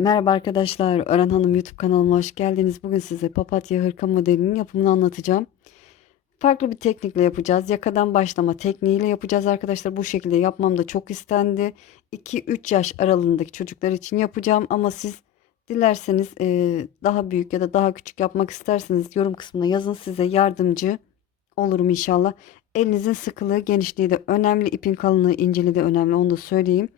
Merhaba arkadaşlar, Ören Hanım YouTube kanalıma hoş geldiniz. Bugün size papatya hırka modelinin yapımını anlatacağım. Farklı bir teknikle yapacağız. Yakadan başlama tekniğiyle yapacağız arkadaşlar. Bu şekilde yapmam da çok istendi. 2-3 yaş aralığındaki çocuklar için yapacağım. Ama siz dilerseniz daha büyük ya da daha küçük yapmak isterseniz yorum kısmına yazın. Size yardımcı olurum inşallah. Elinizin sıkılığı, genişliği de önemli. İpin kalınlığı, inceliği de önemli. Onu da söyleyeyim.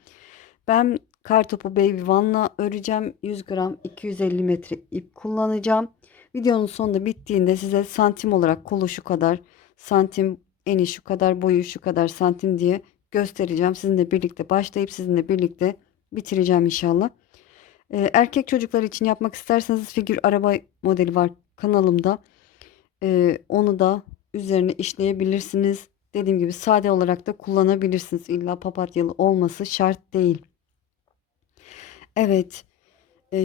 Ben kartopu Baby One'la öreceğim. 100 gram 250 metre ip kullanacağım. Videonun sonunda bittiğinde size santim olarak kolu şu kadar santim, eni şu kadar, boyu şu kadar santim diye göstereceğim. Sizinle birlikte başlayıp sizinle birlikte bitireceğim inşallah. Erkek çocuklar için yapmak isterseniz figür araba modeli var kanalımda. Onu da üzerine işleyebilirsiniz. Dediğim gibi sade olarak da kullanabilirsiniz. İlla papatyalı olması şart değil. Evet.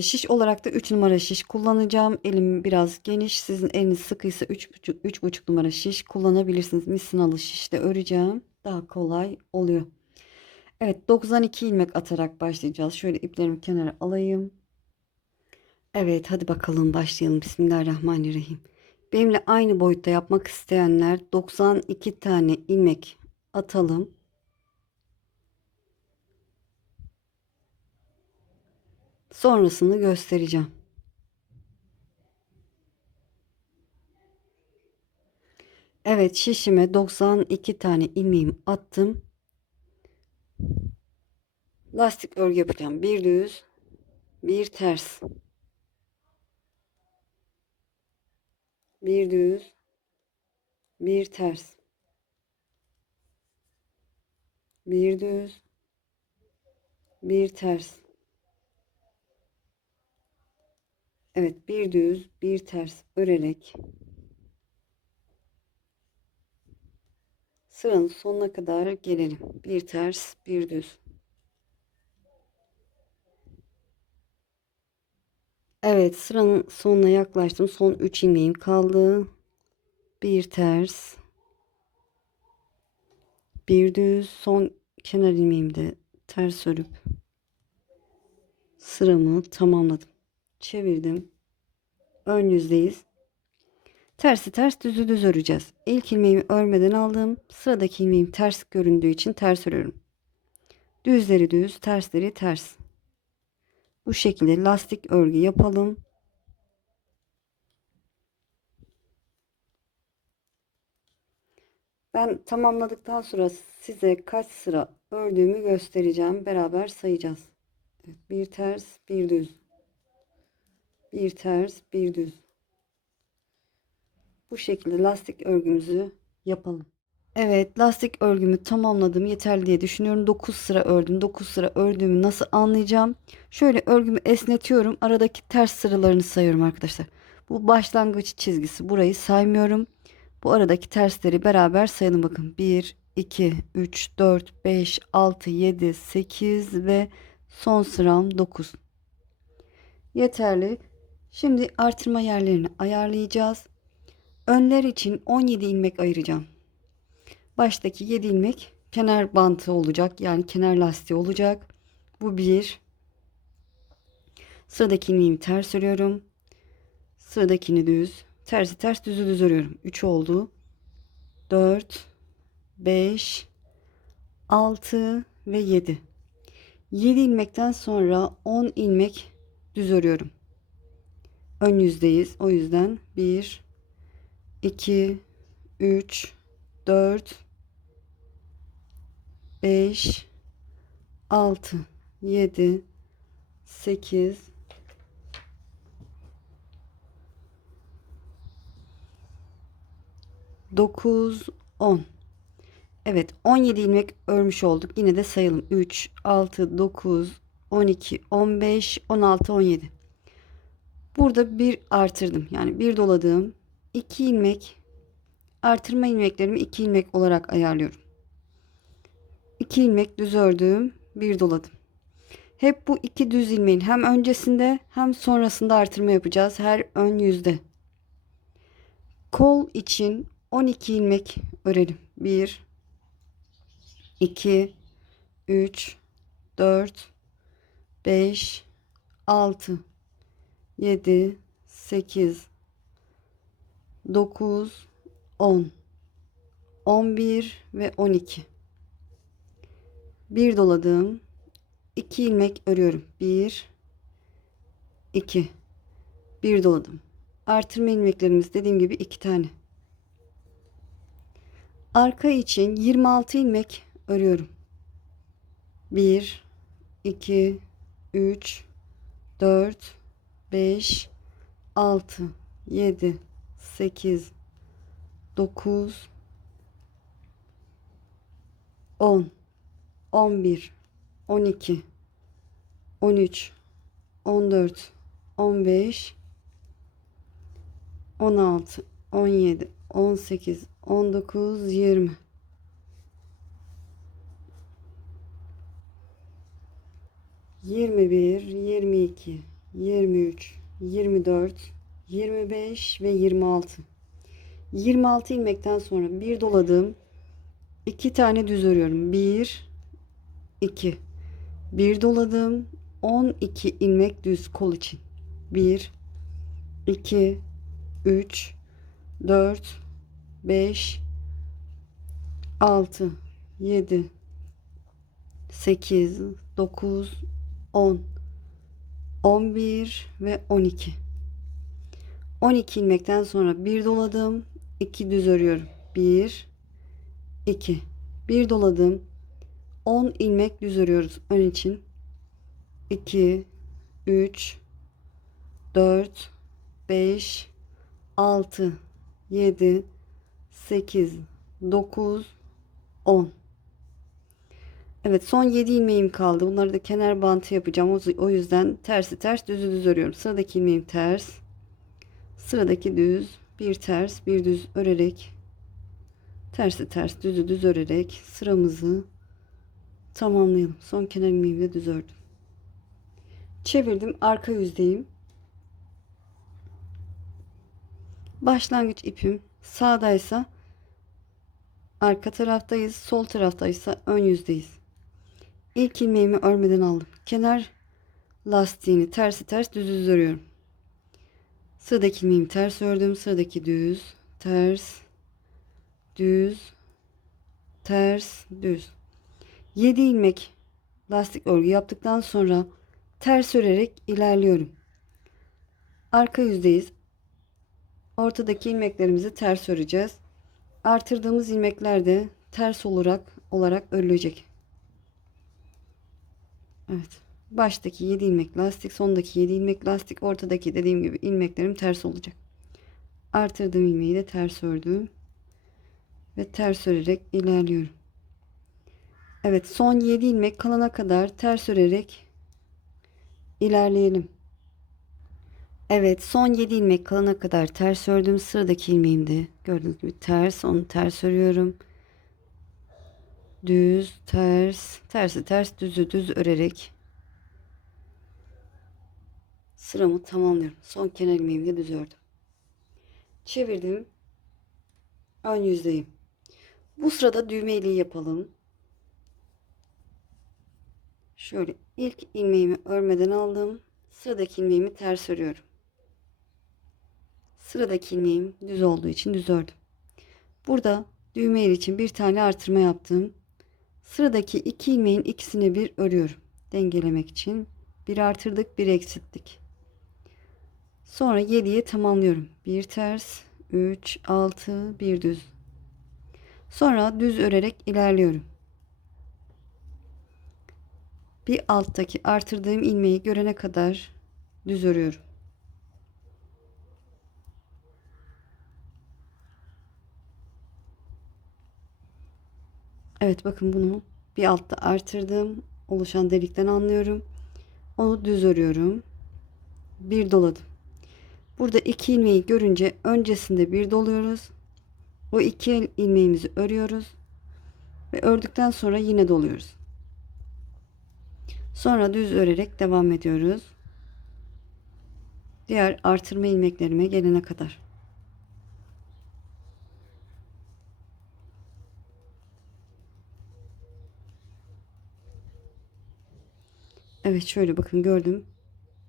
Şiş olarak da 3 numara şiş kullanacağım. Elim biraz geniş. Sizin eliniz sıkıysa 3,5 numara şiş kullanabilirsiniz. Misinalı şişle öreceğim. Daha kolay oluyor. Evet, 92 ilmek atarak başlayacağız. Şöyle iplerimi kenara alayım. Evet, hadi bakalım başlayalım. Bismillahirrahmanirrahim. Benimle aynı boyutta yapmak isteyenler 92 tane ilmek atalım. Sonrasını göstereceğim. Evet, şişime 92 tane ilmeğimi attım. Lastik örgü yapacağım. Bir düz, bir ters. Bir düz, bir ters. Bir düz, bir ters. Evet, bir düz, bir ters örerek sıranın sonuna kadar gelelim. Bir ters, bir düz. Evet, sıranın sonuna yaklaştım. Son 3 ilmeğim kaldı. Bir ters, bir düz, son kenar ilmeğimi de ters örüp sıramı tamamladım. Çevirdim. Ön yüzdeyiz. Tersi ters, düzü düz öreceğiz. İlk ilmeğimi örmeden aldım. Sıradaki ilmeğim ters göründüğü için ters örüyorum. Düzleri düz, tersleri ters. Bu şekilde lastik örgü yapalım. Ben tamamladıktan sonra size kaç sıra ördüğümü göstereceğim. Beraber sayacağız. Evet, bir ters, bir düz. Bir ters, bir düz. Bu şekilde lastik örgümüzü yapalım. Evet, lastik örgümü tamamladım. Yeterli diye düşünüyorum. 9 sıra ördüm. 9 sıra ördüğümü nasıl anlayacağım? Şöyle örgümü esnetiyorum. Aradaki ters sıralarını sayıyorum arkadaşlar. Bu başlangıç çizgisi. Burayı saymıyorum. Bu aradaki tersleri beraber sayalım bakın. 1, 2, 3, 4, 5, 6, 7, 8 ve son sıram 9. Yeterli. Şimdi artırma yerlerini ayarlayacağız. Önler için 17 ilmek ayıracağım. Baştaki 7 ilmek kenar bantı olacak. Yani kenar lastiği olacak. Bu bir. Sıradaki ilmeğimi ters örüyorum. Sıradakini düz. Tersi ters, düzü düz örüyorum. 3 oldu. 4, 5, 6 ve 7. 7 ilmekten sonra 10 ilmek düz örüyorum. Ön yüzdeyiz. O yüzden 1, 2, 3, 4, 5, 6, 7, 8, 9, 10. Evet, 17 ilmek örmüş olduk. Yine de sayalım. 3, 6, 9, 12, 15, 16, 17. Burada bir artırdım. Yani bir doladığım 2 ilmek, artırma ilmeklerimi 2 ilmek olarak ayarlıyorum. 2 ilmek düz ördüm, bir doladım. Hep bu iki düz ilmeğin hem öncesinde hem sonrasında artırma yapacağız. Her ön yüzde. Kol için 12 ilmek örelim. 1, 2, 3, 4, 5, 6, 7, 8, 9, 10, 11 ve 12. Bir doladım. 2 ilmek örüyorum. 1, 2. Bir doladım. Artırma ilmeklerimiz dediğim gibi 2 tane. Arka için 26 ilmek örüyorum. 1, 2, 3, 4, 5, 6, 7, 8, 9, 10, 11, 12, 13, 14, 15, 16, 17, 18, 19, 20. 21, 22, 23, 24, 25 ve 26. 26 ilmekten sonra bir doladım. 2 tane düz örüyorum. 1, 2. Bir doladım. 12 ilmek düz kol için. 1, 2, 3, 4, 5, 6, 7, 8, 9, 10, 11 ve 12. 12 ilmekten sonra bir doladım. 2 düz örüyorum. 1, 2. Bir doladım. 10 ilmek düz örüyoruz ön için. 2, 3, 4, 5, 6, 7, 8, 9, 10. Evet, son 7 ilmeğim kaldı. Bunları da kenar bantı yapacağım. O yüzden tersi ters, düzü düz örüyorum. Sıradaki ilmeğim ters. Sıradaki düz, bir ters, bir düz örerek, tersi ters, düzü düz örerek sıramızı tamamlayalım. Son kenar ilmeğimi de düz ördüm. Çevirdim. Arka yüzdeyim. Başlangıç ipim sağdaysa arka taraftayız. Sol taraftaysa ön yüzdeyiz. İlk ilmeğimi örmeden aldım. Kenar lastiğini tersi ters düz düz örüyorum. Sıradaki ilmeğimi ters ördüm. Sıradaki düz, ters, düz, ters, düz. 7 ilmek lastik örgü yaptıktan sonra ters örerek ilerliyorum. Arka yüzdeyiz. Ortadaki ilmeklerimizi ters öreceğiz. Artırdığımız ilmekler de ters olarak örülecek. Evet. Baştaki 7 ilmek lastik, sondaki 7 ilmek lastik, ortadaki dediğim gibi ilmeklerim ters olacak. Artırdığım ilmeği de ters ördüm ve ters örerek ilerliyorum. Evet, son 7 ilmek kalana kadar ters örerek ilerleyelim. Evet, son 7 ilmek kalana kadar ters ördüm. Sıradaki ilmeğimde gördüğünüz gibi ters, onu ters örüyorum. Düz, ters, tersi ters, düzü düz örerek sıramı tamamlıyorum. Son kenar ilmeğimi de düz ördüm. Çevirdim. Ön yüzdeyim. Bu sırada düğme iliği yapalım. Şöyle ilk ilmeğimi örmeden aldım. Sıradaki ilmeğimi ters örüyorum. Sıradaki ilmeğim düz olduğu için düz ördüm. Burada düğme iliği için bir tane artırma yaptım. Sıradaki 2 ilmeğin ikisini bir örüyorum. Dengelemek için. Bir artırdık, bir eksilttik. Sonra 7'yi tamamlıyorum. Bir ters, 3, 6, bir düz. Sonra düz örerek ilerliyorum. Bir alttaki artırdığım ilmeği görene kadar düz örüyorum. Evet, bakın bunu bir altta artırdım. Oluşan delikten anlıyorum. Onu düz örüyorum. Bir doladım. Burada 2 ilmeği görünce öncesinde bir doluyoruz. O 2 ilmeğimizi örüyoruz. Ve ördükten sonra yine doluyoruz. Sonra düz örerek devam ediyoruz. Diğer artırma ilmeklerime gelene kadar. Evet, şöyle bakın gördüm.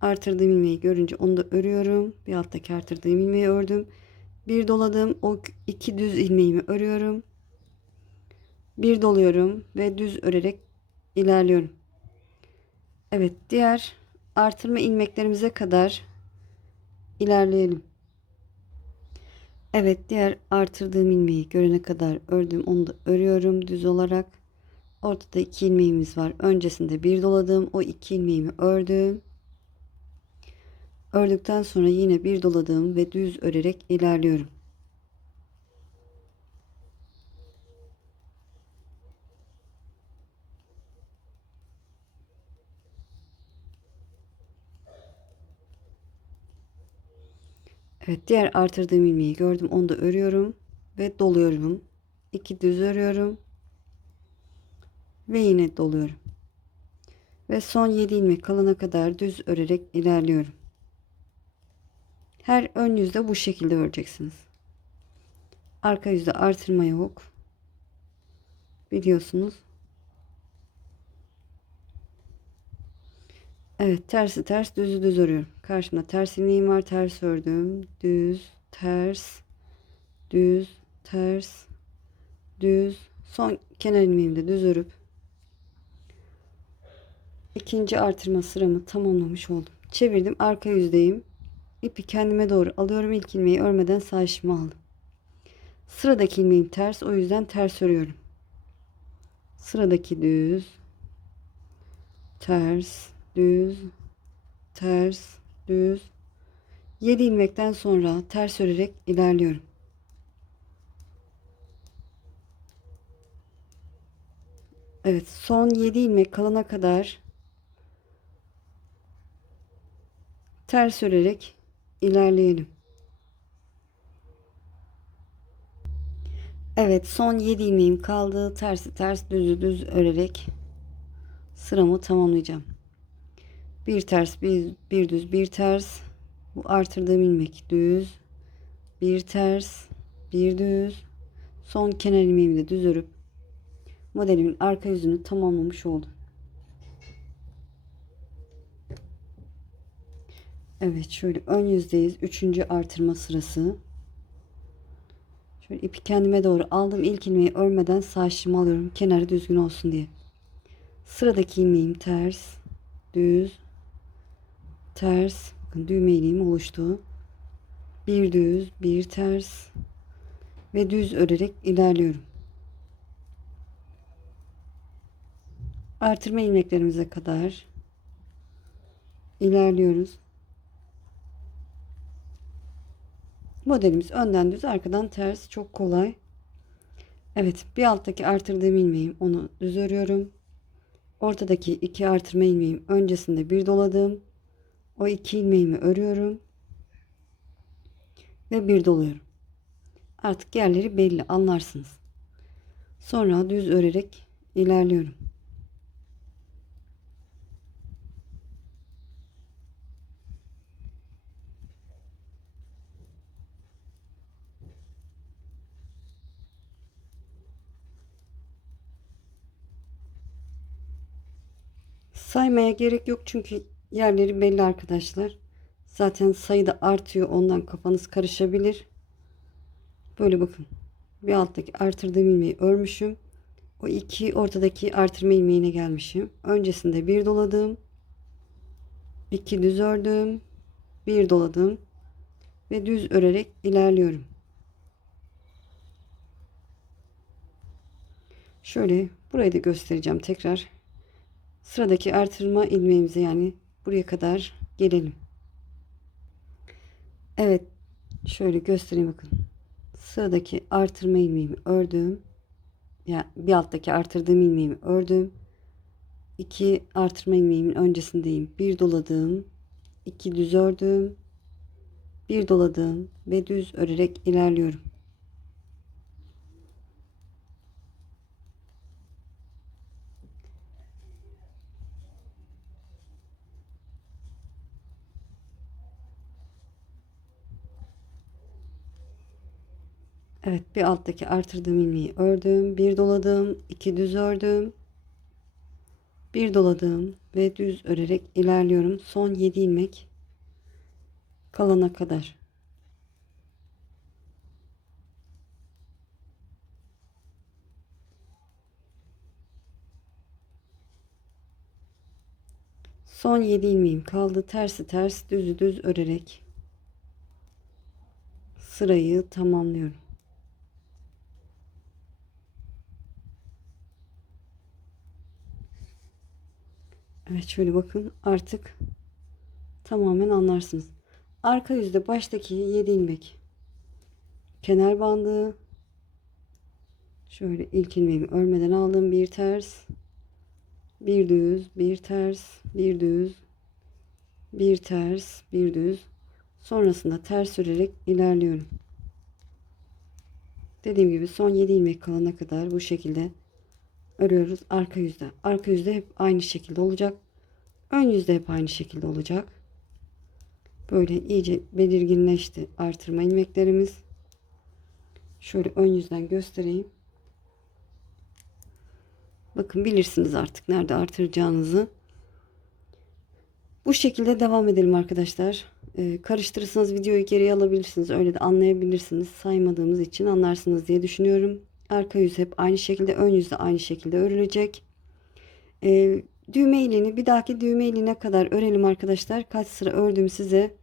Artırdığım ilmeği görünce onu da örüyorum. Bir alttaki artırdığım ilmeği ördüm. Bir doladım. O iki düz ilmeğimi örüyorum. Bir doluyorum ve düz örerek ilerliyorum. Evet, diğer artırma ilmeklerimize kadar ilerleyelim. Evet, diğer artırdığım ilmeği görene kadar ördüm. Onu da örüyorum düz olarak. Ortada iki ilmeğimiz var. Öncesinde bir doladım. O iki ilmeğimi ördüm. Ördükten sonra yine bir doladım ve düz örerek ilerliyorum. Evet, diğer artırdığım ilmeği gördüm. Onu da örüyorum ve doluyorum. İki düz örüyorum ve yine doluyorum. Ve son 7 ilmek kalana kadar düz örerek ilerliyorum. Her ön yüzde bu şekilde öreceksiniz. Arka yüzde artırma yok. Biliyorsunuz. Evet, tersi ters, düzü düz örüyorum. Karşımda ters ilmeğim var. Ters ördüm. Düz, ters, düz, ters, düz. Son kenar ilmeğimi de düz örüp ikinci artırma sıramı tamamlamış oldum. Çevirdim. Arka yüzdeyim. İpi kendime doğru alıyorum. İlk ilmeği örmeden sağ işimi aldım. Sıradaki ilmeğim ters. O yüzden ters örüyorum. Sıradaki düz, ters, düz, ters, düz. 7 ilmekten sonra ters örerek ilerliyorum. Evet, son 7 ilmek kalana kadar ters örerek ilerleyelim. Evet, son 7 ilmeğim kaldı. Tersi ters, düzü düz örerek sıramı tamamlayacağım. Bir ters, bir düz, bir ters. Bu artırdığım ilmek düz, bir ters, bir düz. Son kenar ilmeğimi de düz örüp modelimin arka yüzünü tamamlamış oldum. Evet, şöyle ön yüzdeyiz. Üçüncü artırma sırası. Şöyle ipi kendime doğru aldım. İlk ilmeği örmeden sağ işimi alıyorum. Kenarı düzgün olsun diye. Sıradaki ilmeğim ters, düz, ters. Bakın düğme ilmeğim oluştu. Bir düz, bir ters ve düz örerek ilerliyorum. Artırma ilmeklerimize kadar ilerliyoruz. Modelimiz önden düz, arkadan ters. Çok kolay. Evet, bir alttaki artırdığım ilmeğim, onu düz örüyorum. Ortadaki iki artırma ilmeğim öncesinde bir doladım. O iki ilmeğimi örüyorum ve bir doluyorum. Artık yerleri belli, anlarsınız. Sonra düz örerek ilerliyorum. Saymaya gerek yok çünkü yerleri belli arkadaşlar. Zaten sayı da artıyor, ondan kafanız karışabilir. Böyle bakın. Bir alttaki artırdığım ilmeği örmüşüm. O iki ortadaki artırma ilmeğine gelmişim. Öncesinde bir doladım. İki düz ördüm. Bir doladım. Ve düz örerek ilerliyorum. Şöyle burayı da göstereceğim tekrar. Sıradaki artırma ilmeğimize, yani buraya kadar gelelim. Evet, şöyle göstereyim bakın. Sıradaki artırma ilmeğimi ördüm. Yani bir alttaki artırdığım ilmeğimi ördüm. İki artırma ilmeğimin öncesindeyim. Bir doladım. İki düz ördüm. Bir doladım ve düz örerek ilerliyorum. Evet, bir alttaki artırdığım ilmeği ördüm. Bir doladım. İki düz ördüm. Bir doladım ve düz örerek ilerliyorum. Son 7 ilmek kalana kadar. Son 7 ilmeğim kaldı. Tersi ters, düzü düz örerek sırayı tamamlıyorum. Evet, şöyle bakın, artık tamamen anlarsınız. Arka yüzde baştaki 7 ilmek kenar bandı. Şöyle ilk ilmeğimi örmeden aldım. Bir ters, bir düz, bir ters, bir düz, bir ters, bir düz. Sonrasında ters örerek ilerliyorum. Dediğim gibi son 7 ilmek kalana kadar bu şekilde örüyoruz arka yüzde. Arka yüzde hep aynı şekilde olacak. Ön yüzde hep aynı şekilde olacak. Böyle iyice belirginleşti artırma ilmeklerimiz. Şöyle ön yüzden göstereyim. Bakın, bilirsiniz artık nerede artıracağınızı. Bu şekilde devam edelim arkadaşlar. Karıştırırsanız videoyu geriye alabilirsiniz. Öyle de anlayabilirsiniz. Saymadığımız için anlarsınız diye düşünüyorum. Arka yüz hep aynı şekilde, ön yüz de aynı şekilde örülecek. Düğme iliğini bir dahaki düğme iliğine kadar örelim arkadaşlar. Kaç sıra ördüğümü size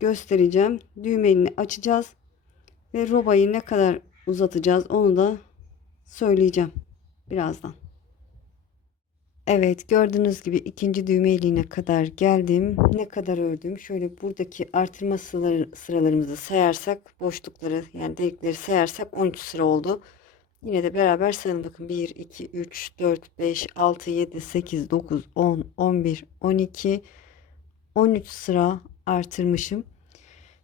göstereceğim. Düğme iliğini açacağız ve robayı ne kadar uzatacağız onu da söyleyeceğim birazdan. Evet, gördüğünüz gibi ikinci düğme iliğine kadar geldim. Ne kadar ördüm? Şöyle buradaki artırma sıralarımızı sayarsak, boşlukları yani delikleri sayarsak 13 sıra oldu. Yine de beraber sayalım. Bakın, 1, 2, 3, 4, 5, 6, 7, 8, 9, 10, 11, 12, 13 sıra artırmışım.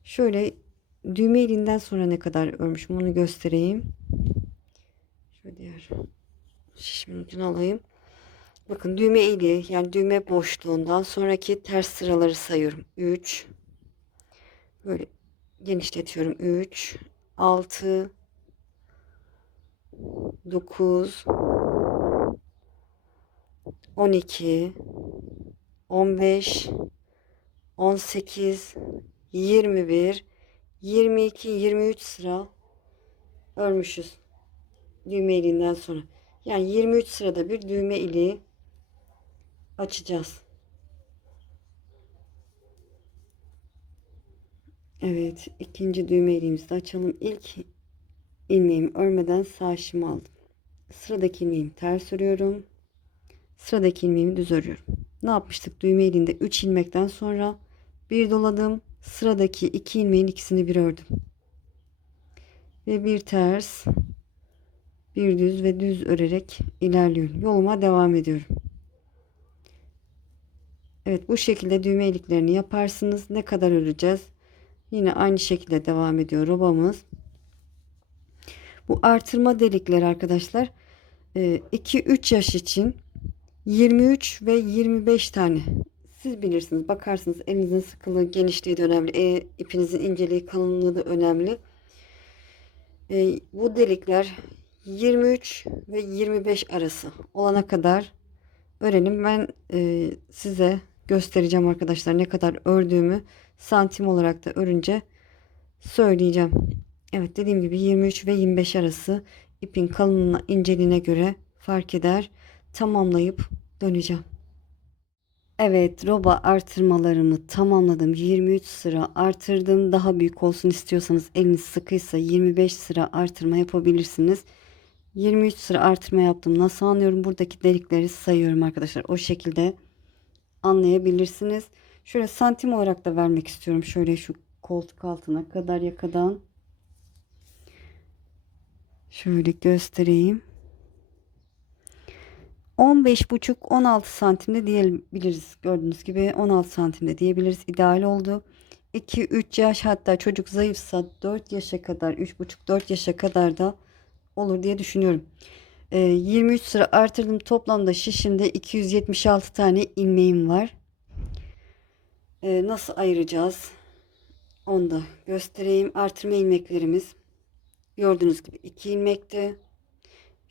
Şöyle düğme iliğinden sonra ne kadar örmüşüm onu göstereyim. Şöyle diğer şişimin ucunu alayım. Bakın, düğme iliği yani düğme boşluğundan sonraki ters sıraları sayıyorum. 3, böyle genişletiyorum. 3, 6, 9, 12, 15, 18, 21, 22, 23 sıra örmüşüz düğme iliğinden sonra. Yani 23 sırada bir düğme iliği açacağız. Evet, ikinci düğme iliğimizi de açalım. İlk ilmeğimi örmeden sağ şişimi aldım. Sıradaki ilmeğimi ters örüyorum. Sıradaki ilmeğimi düz örüyorum. Ne yapmıştık? Düğme iliğinde 3 ilmekten sonra bir doladım. Sıradaki 2 ilmeğin ikisini bir ördüm. Ve bir ters, bir düz ve düz örerek ilerliyorum. Yoluma devam ediyorum. Evet, bu şekilde düğme iliklerini yaparsınız. Ne kadar öreceğiz? Yine aynı şekilde devam ediyor robamız. Bu artırma delikleri arkadaşlar 2-3 yaş için 23 ve 25 tane. Siz bilirsiniz. Bakarsınız, elinizin sıkılığı, genişliği de önemli. İpinizin inceliği, kalınlığı da önemli. Bu delikler 23 ve 25 arası olana kadar örelim. Ben size göstereceğim arkadaşlar ne kadar ördüğümü, santim olarak da örünce söyleyeceğim. Evet, dediğim gibi 23 ve 25 arası, ipin kalınlığına, inceliğine göre fark eder. Tamamlayıp döneceğim. Evet, roba artırmalarımı tamamladım. 23 sıra artırdım. Daha büyük olsun istiyorsanız, eliniz sıkıysa 25 sıra artırma yapabilirsiniz. 23 sıra artırma yaptım. Nasıl anlıyorum? Buradaki delikleri sayıyorum arkadaşlar. O şekilde anlayabilirsiniz. Şöyle santim olarak da vermek istiyorum. Şöyle şu koltuk altına kadar yakadan. Şöyle göstereyim. 15,5-16 santimde diyebiliriz. Gördüğünüz gibi 16 santimde diyebiliriz. İdeal oldu. 2-3 yaş, hatta çocuk zayıfsa 4 yaşa kadar, 3,5-4 yaşa kadar da olur diye düşünüyorum. 23 sıra artırdım. Toplamda şişimde 276 tane ilmeğim var. Nasıl ayıracağız? Onu da göstereyim. Artırma ilmeklerimiz gördüğünüz gibi 2 ilmekti.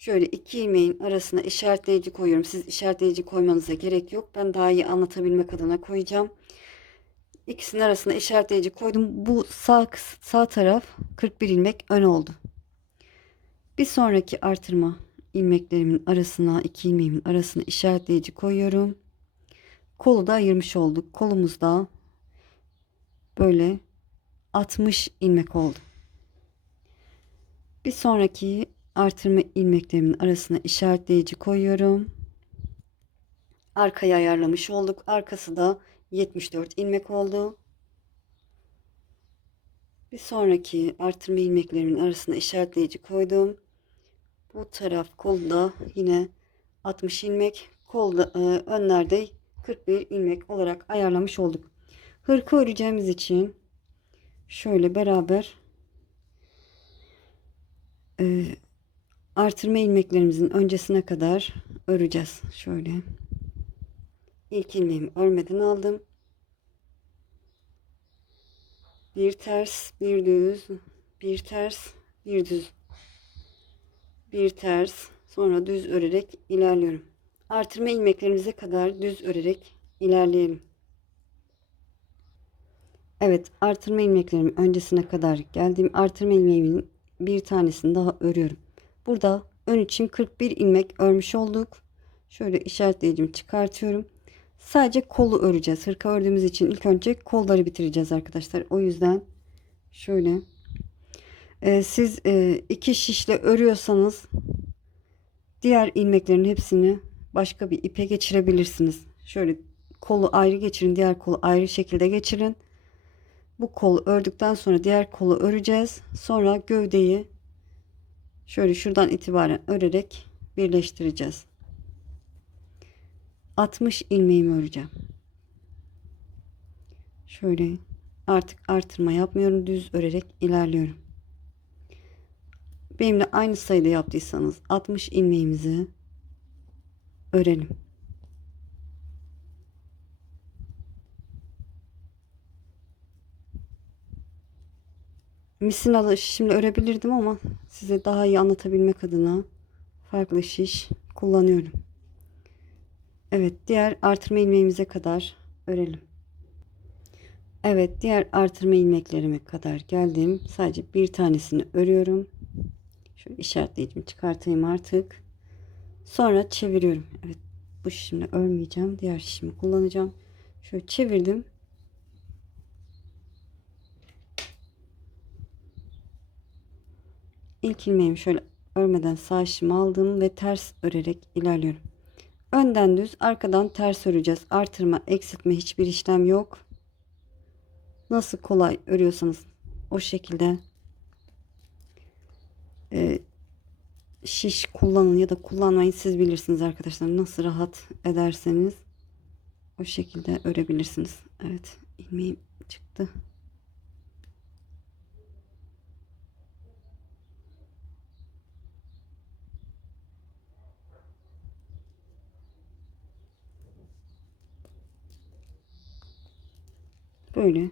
Şöyle iki ilmeğin arasına işaretleyici koyuyorum. Siz işaretleyici koymanıza gerek yok. Ben daha iyi anlatabilmek adına koyacağım. İkisinin arasına işaretleyici koydum. Bu sağ taraf 41 ilmek ön oldu. Bir sonraki artırma ilmeklerimin arasına, iki ilmeğimin arasına işaretleyici koyuyorum. Kolu da ayırmış olduk. Kolumuzda böyle 60 ilmek oldu. Bir sonraki artırma ilmeklerimin arasına işaretleyici koyuyorum. Arkaya ayarlamış olduk. Arkası da 74 ilmek oldu. Bir sonraki artırma ilmeklerimin arasına işaretleyici koydum. Bu taraf kolda yine 60 ilmek, kolda önlerde 41 ilmek olarak ayarlamış olduk. Hırka öreceğimiz için şöyle beraber artırma ilmeklerimizin öncesine kadar öreceğiz. Şöyle ilk ilmeğimi örmeden aldım. Bir ters, bir düz, bir ters, bir düz, bir ters, sonra düz örerek ilerliyorum. Artırma ilmeklerimize kadar düz örerek ilerleyelim. Evet, artırma ilmeklerimin öncesine kadar geldim. Artırma ilmeğimin bir tanesini daha örüyorum. Burada ön için 41 ilmek örmüş olduk. Şöyle işaretleyicimi çıkartıyorum. Sadece kolu öreceğiz. Hırka ördüğümüz için ilk önce kolları bitireceğiz arkadaşlar. O yüzden şöyle siz iki şişle örüyorsanız diğer ilmeklerin hepsini başka bir ipe geçirebilirsiniz. Şöyle kolu ayrı geçirin, diğer kolu ayrı şekilde geçirin. Bu kolu ördükten sonra diğer kolu öreceğiz. Sonra gövdeyi şöyle şuradan itibaren örerek birleştireceğiz. 60 ilmeğimi öreceğim. Şöyle artık artırma yapmıyorum. Düz örerek ilerliyorum. Benimle aynı sayıda yaptıysanız 60 ilmeğimizi örelim. Misinalı şişimle örebilirdim ama size daha iyi anlatabilmek adına farklı şiş kullanıyorum. Evet, diğer artırma ilmeğimize kadar örelim. Evet, diğer artırma ilmeklerime kadar geldim. Sadece bir tanesini örüyorum. Şöyle işaretleyicimi çıkartayım artık. Sonra çeviriyorum. Evet, bu şişimle örmeyeceğim. Diğer şişimi kullanacağım. Şöyle çevirdim. İlk ilmeğimi şöyle örmeden sağ şişimi aldım ve ters örerek ilerliyorum. Önden düz, arkadan ters öreceğiz. Artırma, eksiltme hiçbir işlem yok. Nasıl kolay örüyorsanız o şekilde şiş kullanın ya da kullanmayın, siz bilirsiniz arkadaşlar. Nasıl rahat ederseniz o şekilde örebilirsiniz. Evet, ilmeğim çıktı. Böyle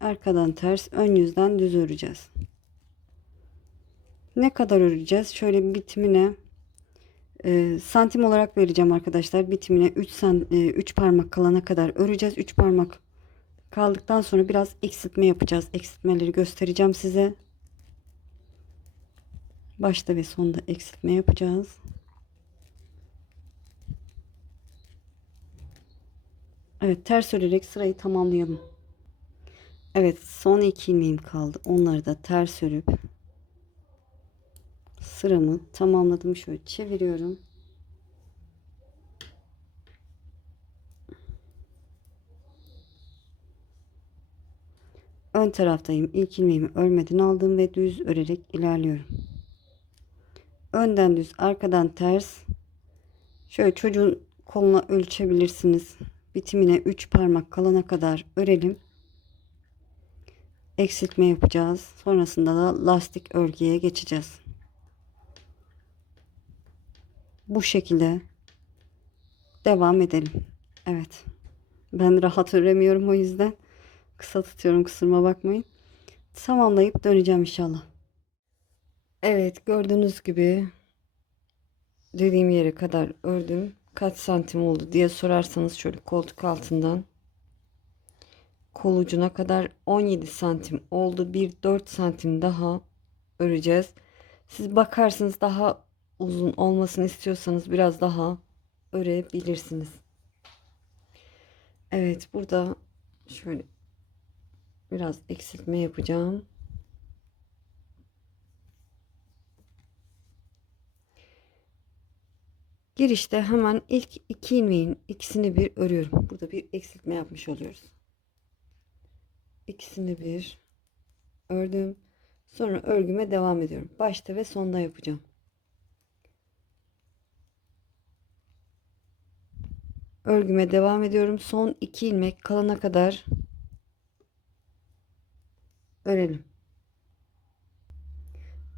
arkadan ters, ön yüzden düz öreceğiz. Ne kadar öreceğiz? Şöyle bitimine santim olarak vereceğim arkadaşlar. Bitimine 3 parmak kalana kadar öreceğiz. 3 parmak kaldıktan sonra biraz eksiltme yapacağız. Eksiltmeleri göstereceğim size. Başta ve sonda eksiltme yapacağız. Evet, ters örerek sırayı tamamlayalım. Evet, son iki ilmeğim kaldı. Onları da ters örüp sıramı tamamladım. Şöyle çeviriyorum. Ön taraftayım. İlk ilmeğimi örmeden aldım ve düz örerek ilerliyorum. Önden düz, arkadan ters. Şöyle çocuğun koluna ölçebilirsiniz. Bitimine 3 parmak kalana kadar örelim. Eksiltme yapacağız. Sonrasında da lastik örgüye geçeceğiz. Bu şekilde devam edelim. Evet. Ben rahat öremiyorum, o yüzden kısa tutuyorum, kusuruma bakmayın. Tamamlayıp döneceğim inşallah. Evet, gördüğünüz gibi dediğim yere kadar ördüm. Kaç santim oldu diye sorarsanız şöyle koltuk altından kol ucuna kadar 17 santim oldu. Bir 4 santim daha öreceğiz. Siz bakarsınız, daha uzun olmasını istiyorsanız biraz daha örebilirsiniz. Evet, burada şöyle biraz eksiltme yapacağım. Girişte hemen ilk iki ilmeğin ikisini bir örüyorum. Burada bir eksiltme yapmış oluyoruz. İkisini bir ördüm. Sonra örgüme devam ediyorum. Başta ve sonda yapacağım. Örgüme devam ediyorum. Son 2 ilmek kalana kadar örelim.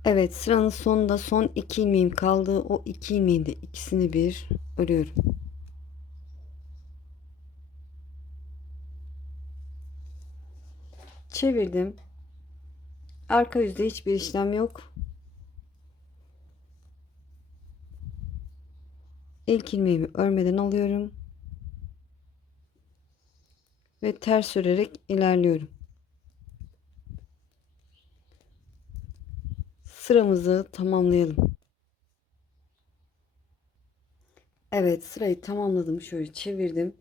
Evet, sıranın sonunda son 2 ilmeğim kaldı. O 2 ilmeğin de ikisini bir örüyorum. Çevirdim. Arka yüzde hiçbir işlem yok. İlk ilmeğimi örmeden alıyorum ve ters örerek ilerliyorum. Sıramızı tamamlayalım. Evet, sırayı tamamladım. Şöyle çevirdim.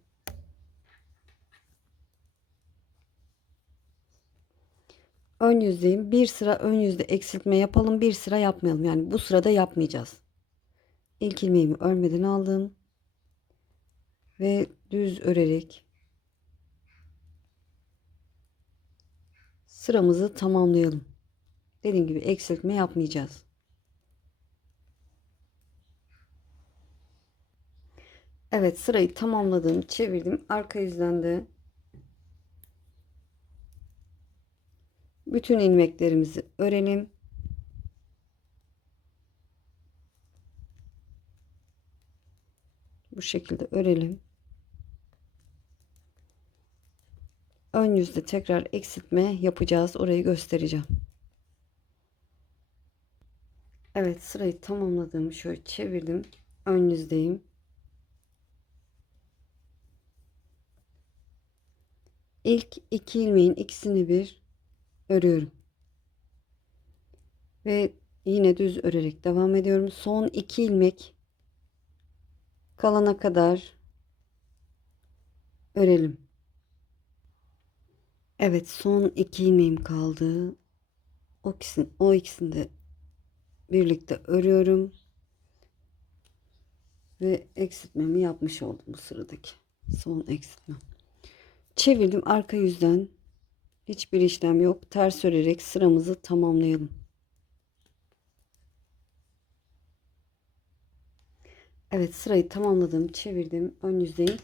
Ön yüzdeyim. Bir sıra ön yüzde eksiltme yapalım. Bir sıra yapmayalım. Yani bu sırada yapmayacağız. İlk ilmeğimi örmeden aldım ve düz örerek sıramızı tamamlayalım. Dediğim gibi eksiltme yapmayacağız. Evet, sırayı tamamladım. Çevirdim. Arka yüzden de bütün ilmeklerimizi örelim. Bu şekilde örelim. Ön yüzde tekrar eksiltme yapacağız. Orayı göstereceğim. Evet, sırayı tamamladım. Şöyle çevirdim. Ön yüzdeyim. İlk iki ilmeğin ikisini bir örüyorum. Ve yine düz örerek devam ediyorum. Son 2 ilmek kalana kadar örelim. Evet, son 2 ilmeğim kaldı. O ikisini de birlikte örüyorum ve eksiltmemi yapmış oldum bu sıradaki son eksiltme. Çevirdim, arka yüzden hiçbir işlem yok. Ters örerek sıramızı tamamlayalım. Evet, sırayı tamamladım. Çevirdim. Ön yüzdeyim.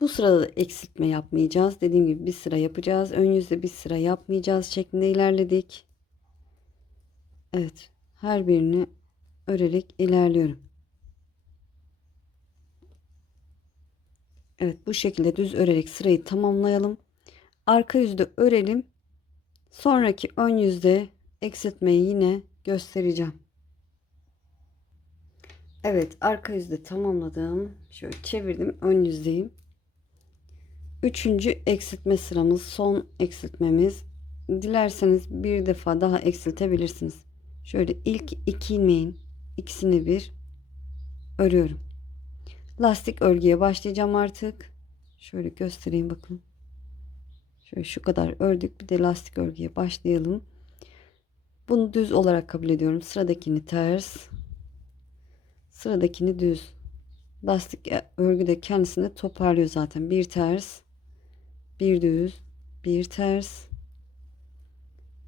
Bu sırada da eksiltme yapmayacağız. Dediğim gibi bir sıra yapacağız. Ön yüzde bir sıra yapmayacağız şeklinde ilerledik. Evet. Her birini örerek ilerliyorum. Evet, bu şekilde düz örerek sırayı tamamlayalım. Arka yüzde örelim. Sonraki ön yüzde eksiltmeyi yine göstereceğim. Evet, arka yüzde tamamladım. Şöyle çevirdim. Ön yüzdeyim. Üçüncü eksiltme sıramız, son eksiltmemiz. Dilerseniz bir defa daha eksiltebilirsiniz. Şöyle ilk iki ilmeğin ikisini bir örüyorum. Lastik örgüye başlayacağım artık. Şöyle göstereyim, bakın. Şöyle şu kadar ördük. Bir de lastik örgüye başlayalım. Bunu düz olarak kabul ediyorum. Sıradakini ters. Sıradakini düz. Lastik örgü de kendisini toparlıyor zaten. Bir ters, bir düz, bir ters,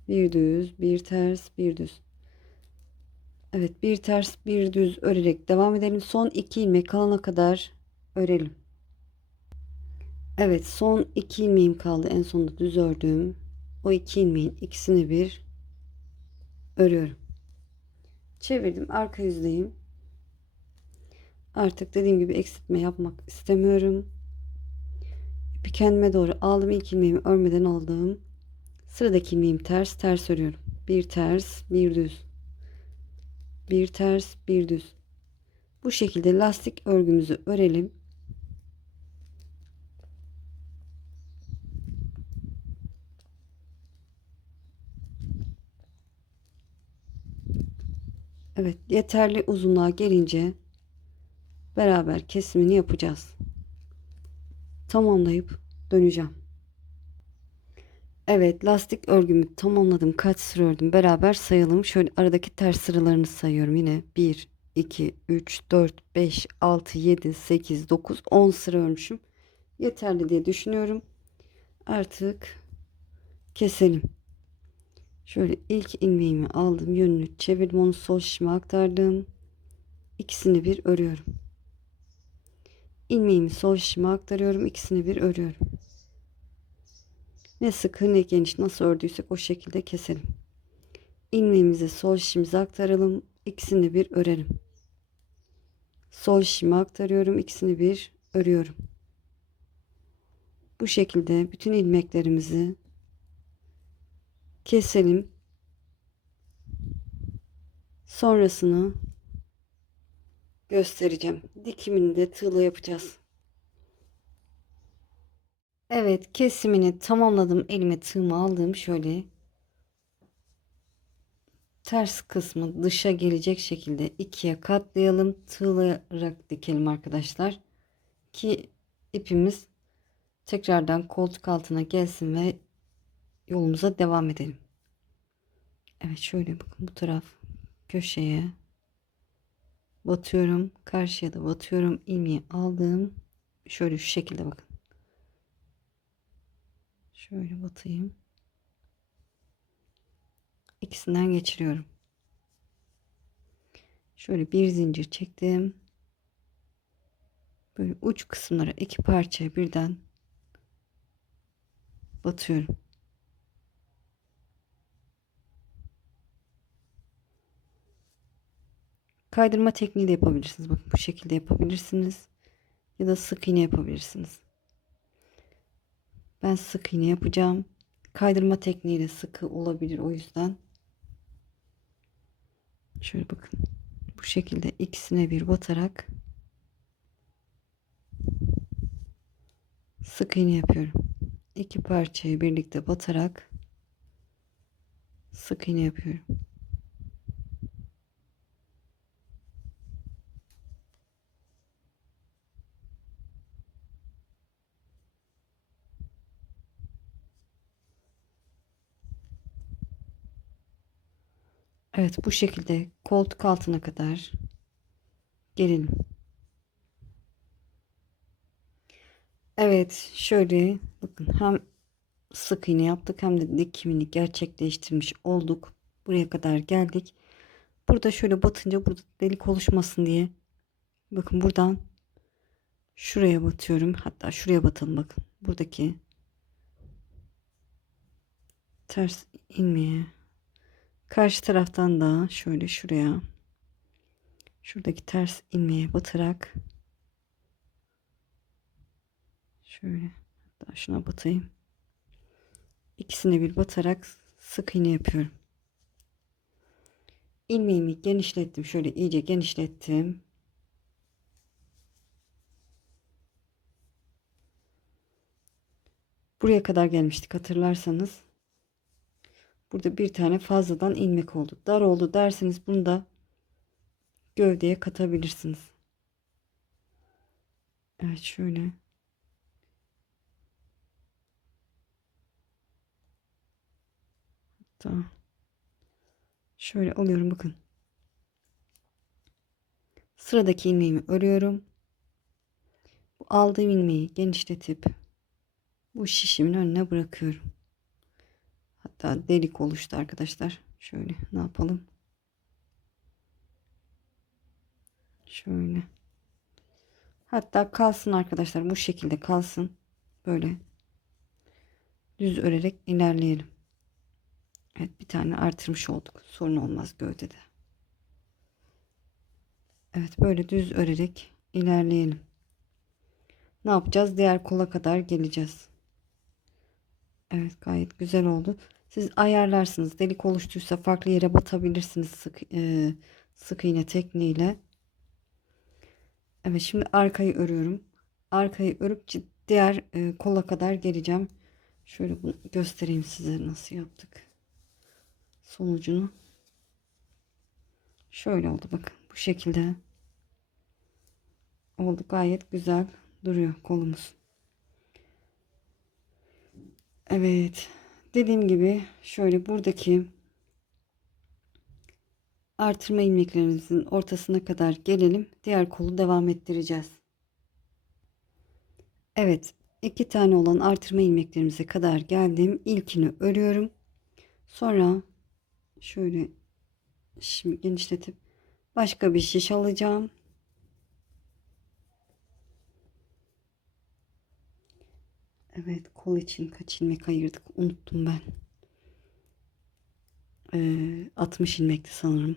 bir düz, bir ters, bir düz. Evet, bir ters bir düz örerek devam edelim. Son 2 ilmek kalana kadar örelim. Evet, son 2 ilmeğim kaldı. En sonunda düz ördüm. O 2 ilmeğin ikisini bir örüyorum. Çevirdim, arka yüzdeyim. Artık dediğim gibi eksiltme yapmak istemiyorum. İpi kendime doğru aldım. İlk ilmeğimi örmeden aldım. Sıradaki ilmeğim ters, ters örüyorum. Bir ters bir düz, bir ters bir düz. Bu şekilde lastik örgümüzü örelim. Evet, yeterli uzunluğa gelince beraber kesimini yapacağız. Tamamlayıp döneceğim. Evet, lastik örgümü tamamladım. Kaç sıra ördüm? Beraber sayalım. Şöyle aradaki ters sıralarını sayıyorum yine. 1, 2, 3, 4, 5, 6, 7, 8, 9, 10 sıra örmüşüm. Yeterli diye düşünüyorum. Artık keselim. Şöyle ilk ilmeğimi aldım. Yönünü çevirdim. Onu sol şişime aktardım. İkisini bir örüyorum. İlmeğimi sol şişime aktarıyorum. İkisini bir örüyorum. Ne sıkı ne geniş, nasıl ördüysek o şekilde keselim. İlmeğimizi sol şişimize aktaralım. İkisini bir örelim. Sol şişime aktarıyorum. İkisini bir örüyorum. Bu şekilde bütün ilmeklerimizi keselim. Sonrasını göstereceğim. Dikimini de tığla yapacağız. Evet, kesimini tamamladım. Elime tığımı aldım. Şöyle ters kısmı dışa gelecek şekilde ikiye katlayalım. Tığlayarak dikelim arkadaşlar. Ki ipimiz tekrardan koltuk altına gelsin ve yolumuza devam edelim. Evet, şöyle bakın, bu taraf köşeye batıyorum. Karşıya da batıyorum. İlmeği aldım. Şöyle şu şekilde bakın. Şöyle batayım. İkisinden geçiriyorum. Şöyle bir zincir çektim. Böyle uç kısımlara iki parçaya birden batıyorum. Kaydırma tekniği de yapabilirsiniz. Bakın bu şekilde yapabilirsiniz. Ya da sık iğne yapabilirsiniz. Ben sık iğne yapacağım. Kaydırma tekniği de sıkı olabilir, o yüzden. Şöyle bakın. Bu şekilde ikisine bir batarak sık iğne yapıyorum. İki parçayı birlikte batarak sık iğne yapıyorum. Evet, bu şekilde koltuk altına kadar gelelim. Evet, şöyle bakın, hem sık iğne yaptık hem de dikimini gerçekleştirmiş olduk. Buraya kadar geldik. Burada şöyle batınca burada delik oluşmasın diye bakın buradan şuraya batıyorum. Hatta şuraya batalım bakın. Buradaki ters ilmeğe, karşı taraftan da şöyle şuraya, şuradaki ters ilmeğe batarak şöyle, hatta şuna batayım. İkisine bir batarak sık iğne yapıyorum. İlmeğimi genişlettim. Şöyle iyice genişlettim. Buraya kadar gelmiştik hatırlarsanız. Burada bir tane fazladan ilmek oldu. Dar oldu derseniz bunu da gövdeye katabilirsiniz. Evet, şöyle. Hatta şöyle alıyorum bakın. Sıradaki ilmeğimi örüyorum. Bu aldığım ilmeği genişletip bu şişimin önüne bırakıyorum. Hatta delik oluştu arkadaşlar. Şöyle ne yapalım? Şöyle. Hatta kalsın arkadaşlar, bu şekilde kalsın. Böyle düz örerek ilerleyelim. Evet, bir tane artırmış olduk. Sorun olmaz gövdede. Evet, böyle düz örerek ilerleyelim. Ne yapacağız? Diğer kola kadar geleceğiz. Evet, gayet güzel oldu. Siz ayarlarsınız. Delik oluştuysa farklı yere batabilirsiniz sık iğne tekniğiyle. Evet, şimdi arkayı örüyorum. Arkayı örüp diğer kola kadar geleceğim. Şöyle bunu göstereyim size nasıl yaptık. Sonucunu. Şöyle oldu bakın. Bu şekilde oldu. Gayet güzel duruyor kolumuz. Evet. Dediğim gibi şöyle buradaki artırma ilmeklerimizin ortasına kadar gelelim. Diğer kolu devam ettireceğiz. Evet. 2 tane olan artırma ilmeklerimize kadar geldim. İlkini örüyorum. Sonra şöyle şimdi genişletip başka bir şiş alacağım. Evet, kol için kaç ilmek ayırdık unuttum ben. 60 ilmekti sanırım.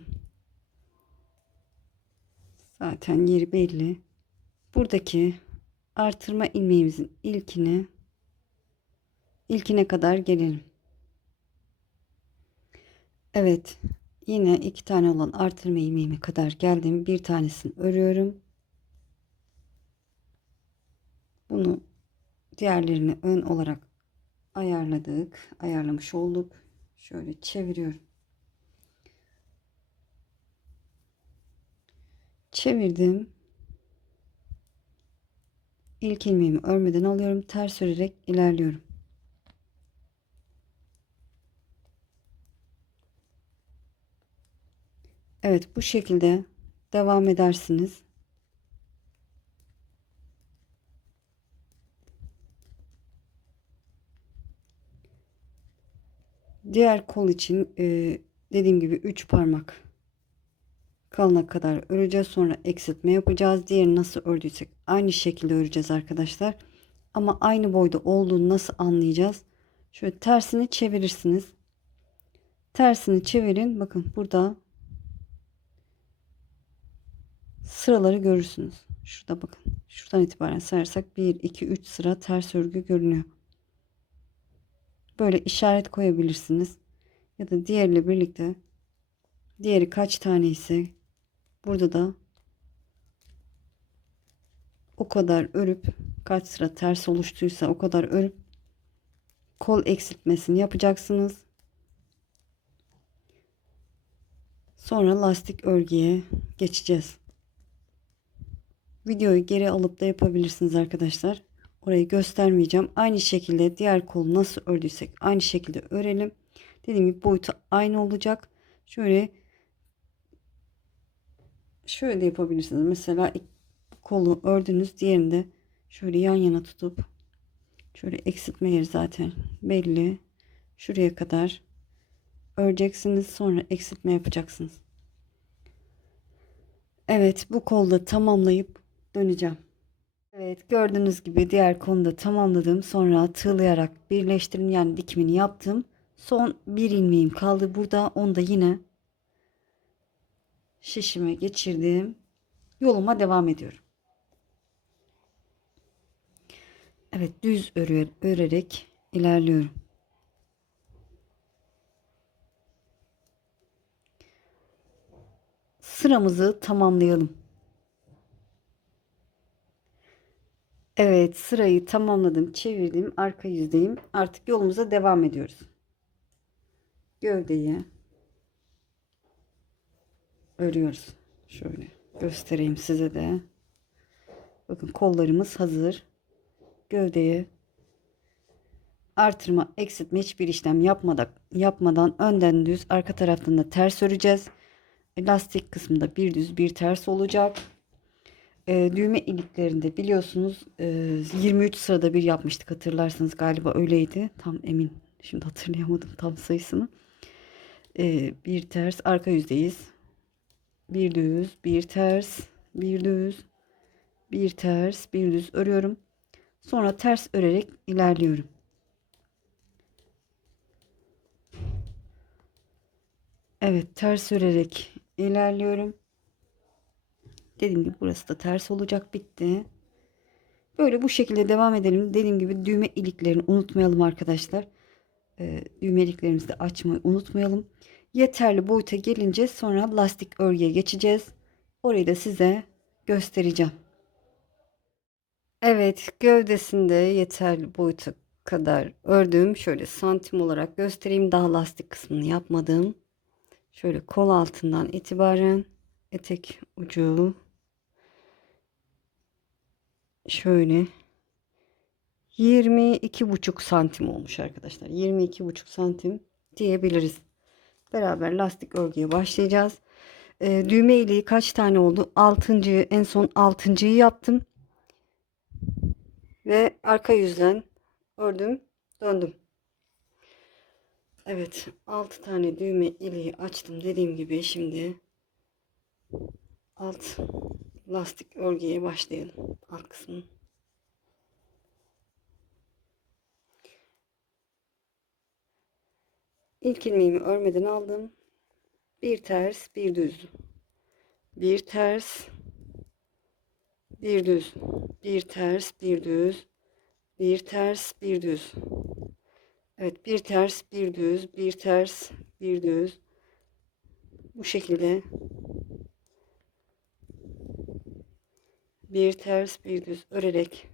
Zaten yeri belli. Buradaki artırma ilmeğimizin ilkine kadar gelelim. Evet, yine 2 tane olan artırma ilmeğime kadar geldim. Bir tanesini örüyorum. Bunu diğerlerini ön olarak ayarlamış olduk. Şöyle çeviriyorum. Çevirdim. İlk ilmeğimi örmeden alıyorum. Ters örerek ilerliyorum. Evet, bu şekilde devam edersiniz. Diğer kol için dediğim gibi 3 parmak kalana kadar öreceğiz. Sonra eksiltme yapacağız. Diğerini nasıl ördüysek aynı şekilde öreceğiz arkadaşlar. Ama aynı boyda olduğunu nasıl anlayacağız? Şöyle tersini çevirirsiniz. Tersini çevirin. Bakın burada sıraları görürsünüz. Şurada bakın. Şuradan itibaren sayarsak 1, 2, 3 sıra ters örgü görünüyor. Böyle işaret koyabilirsiniz. Ya da diğeriyle birlikte diğeri kaç tane ise burada da o kadar örüp kaç sıra ters oluştuysa o kadar örüp kol eksiltmesini yapacaksınız. Sonra lastik örgüye geçeceğiz. Videoyu geri alıp da yapabilirsiniz arkadaşlar. Orayı göstermeyeceğim. Aynı şekilde diğer kolu nasıl ördüysek aynı şekilde örelim. Dediğim gibi boyutu aynı olacak. Şöyle de yapabilirsiniz. Mesela kolu ördünüz, diğerinde şöyle yan yana tutup şöyle eksiltme yeri zaten belli. Şuraya kadar öreceksiniz. Sonra eksiltme yapacaksınız. Evet, bu kolda tamamlayıp döneceğim. Evet, gördüğünüz gibi diğer konuda tamamladım. Sonra tığlayarak birleştirdim, yani dikimini yaptım. Son bir ilmeğim kaldı burada. Onu da yine şişime geçirdim. Yoluma devam ediyorum. Evet, düz örerek ilerliyorum. Sıramızı tamamlayalım. Evet, sırayı tamamladım, çevirdim, arka yüzdeyim. Artık yolumuza devam ediyoruz. Gövdeyi örüyoruz. Şöyle göstereyim size de. Bakın, kollarımız hazır. Gövdeye artırma, eksiltme hiçbir işlem yapmadan önden düz, arka taraftan da ters öreceğiz. Lastik kısmında bir düz bir ters olacak. Düğme iliklerinde biliyorsunuz 23 sırada bir yapmıştık, hatırlarsınız, galiba öyleydi. Tam emin şimdi hatırlayamadım tam sayısını. Bir ters, arka yüzdeyiz. Bir düz, bir ters, bir düz, bir ters, bir düz örüyorum. Sonra ters örerek ilerliyorum. Evet, ters örerek ilerliyorum. Dediğim gibi burası da ters olacak, bitti. Böyle bu şekilde devam edelim. Dediğim gibi düğme iliklerini unutmayalım arkadaşlar. Düğme iliklerimizi de açmayı unutmayalım. Yeterli boyuta gelince sonra lastik örgüye geçeceğiz. Orayı da size göstereceğim. Evet, gövdesinde yeterli boyuta kadar ördüm. Şöyle santim olarak göstereyim. Daha lastik kısmını yapmadım. Şöyle kol altından itibaren etek ucu şöyle 22,5 santim olmuş arkadaşlar. 22,5 santim diyebiliriz. Beraber lastik örgüye başlayacağız. Düğme iliği kaç tane oldu? 6. En son 6.'yı yaptım. Ve arka yüzden ördüm, döndüm. Evet, 6 tane düğme iliği açtım dediğim gibi. Şimdi alt lastik örgüye başlayalım. Alt kısmı. İlk ilmeğimi örmeden aldım. Bir ters, bir düz. Bir ters, bir düz. Bir ters, bir düz. Bir ters, bir düz. Evet, bir ters, bir düz, bir ters, bir düz. Bu şekilde bir ters, bir düz örerek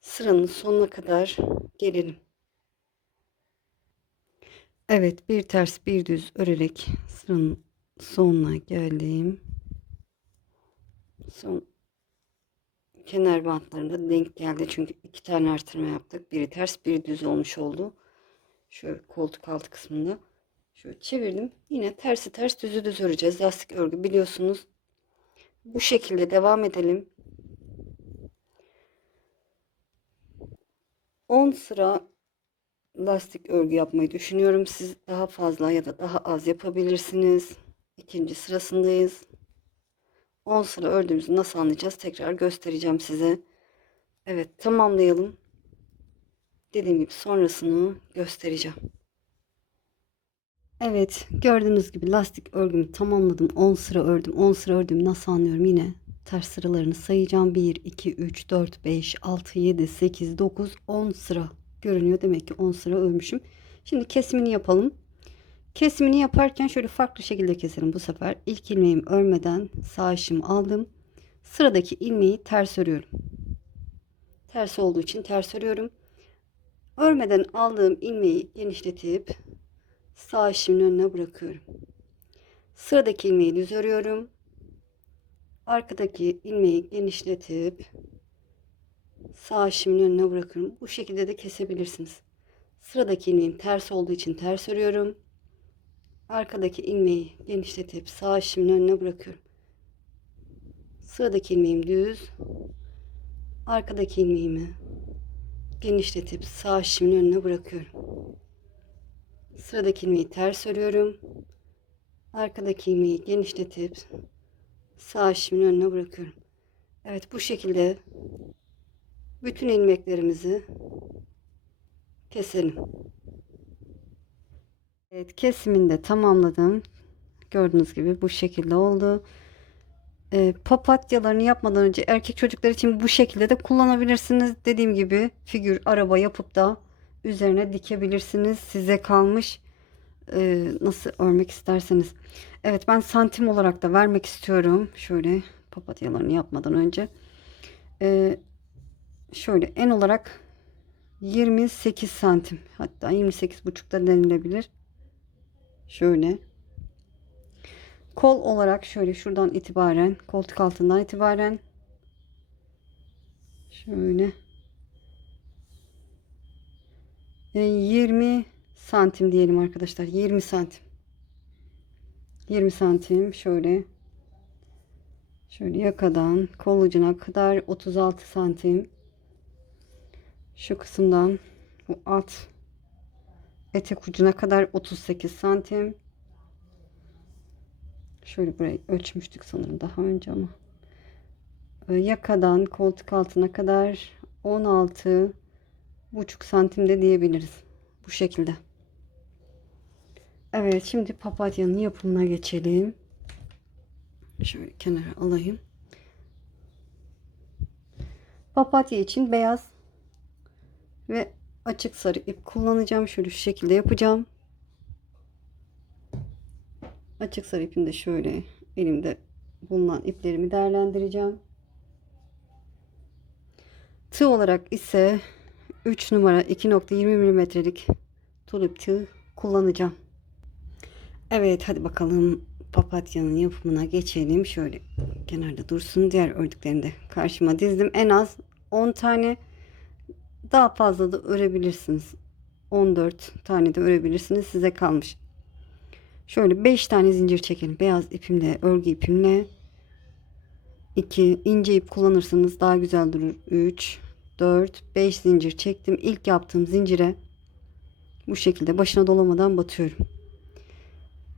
sıranın sonuna kadar gelelim. Evet, bir ters, bir düz örerek sıranın sonuna geldim. Son kenar bantlarında denk geldi çünkü iki tane artırma yaptık. Biri ters, biri düz olmuş oldu. Şöyle koltuk altı kısmında. Şöyle çevirdim. Yine tersi ters, düzü düz öreceğiz. Lastik örgü biliyorsunuz. Bu şekilde devam edelim. 10 sıra lastik örgü yapmayı düşünüyorum. Siz daha fazla ya da daha az yapabilirsiniz. İkinci sırasındayız. 10 sıra ördüğümüzü nasıl anlayacağız? Tekrar göstereceğim size. Evet, tamamlayalım. Dediğim gibi sonrasını göstereceğim. Evet, gördüğünüz gibi lastik örgümü tamamladım. 10 sıra ördüm. 10 sıra ördüm. Nasıl anlıyorum? Yine ters sıralarını sayacağım. 1, 2, 3, 4, 5, 6, 7, 8, 9, 10 sıra görünüyor. Demek ki 10 sıra örmüşüm. Şimdi kesimini yapalım. Kesimini yaparken şöyle farklı şekilde keselim bu sefer. İlk ilmeğimi örmeden sağ işimi aldım. Sıradaki ilmeği ters örüyorum. Ters olduğu için ters örüyorum. Örmeden aldığım ilmeği genişletip sağ işimin önüne bırakıyorum. Sıradaki ilmeği düz örüyorum. Arkadaki ilmeği genişletip sağ işimin önüne bırakıyorum. Bu şekilde de kesebilirsiniz. Sıradaki ilmeğim ters olduğu için ters örüyorum. Arkadaki ilmeği genişletip sağ işimin önüne bırakıyorum. Sıradaki ilmeğim düz. Arkadaki ilmeğimi genişletip sağ işimin önüne bırakıyorum. Sıradaki ilmeği ters örüyorum. Arkadaki ilmeği genişletip sağ işimin önüne bırakıyorum. Evet, bu şekilde bütün ilmeklerimizi keselim. Evet, kesimini de tamamladım. Gördüğünüz gibi bu şekilde oldu. Papatyalarını yapmadan önce erkek çocuklar için bu şekilde de kullanabilirsiniz. Dediğim gibi figür araba yapıp da üzerine dikebilirsiniz. Size kalmış. Nasıl örmek isterseniz. Evet, ben santim olarak da vermek istiyorum. Şöyle papatyalarını yapmadan önce. Ee, Şöyle en olarak 28 santim, hatta 28,5 da denilebilir. Şöyle kol olarak şöyle şuradan itibaren, koltuk altından itibaren şöyle 20 santim diyelim arkadaşlar. 20 santim. 20 santim şöyle yakadan kol ucuna kadar 36 santim. Şu kısımdan bu alt etek ucuna kadar 38 santim. Şöyle burayı ölçmüştük sanırım daha önce ama. Yakadan koltuk altına kadar 16,5 santim de diyebiliriz. Bu şekilde. Evet, şimdi papatyanın yapımına geçelim. Şöyle kenara alayım. Papatya için beyaz ve açık sarı ip kullanacağım. Şöyle şu şekilde yapacağım. Açık sarı ipini de şöyle elimde bulunan iplerimi değerlendireceğim. Tığ olarak ise 3 numara 2.20 milimetrelik tulip tığ kullanacağım. Evet, hadi bakalım papatyanın yapımına geçelim. Şöyle kenarda dursun. Diğer ördüklerini de karşıma dizdim. En az 10 tane, daha fazla da örebilirsiniz. 14 tane de örebilirsiniz. Size kalmış. Şöyle 5 tane zincir çekelim. Beyaz ipimle, örgü ipimle. 2 ince ip kullanırsanız daha güzel durur. 3, 4, 5 zincir çektim. İlk yaptığım zincire bu şekilde başına dolamadan batıyorum.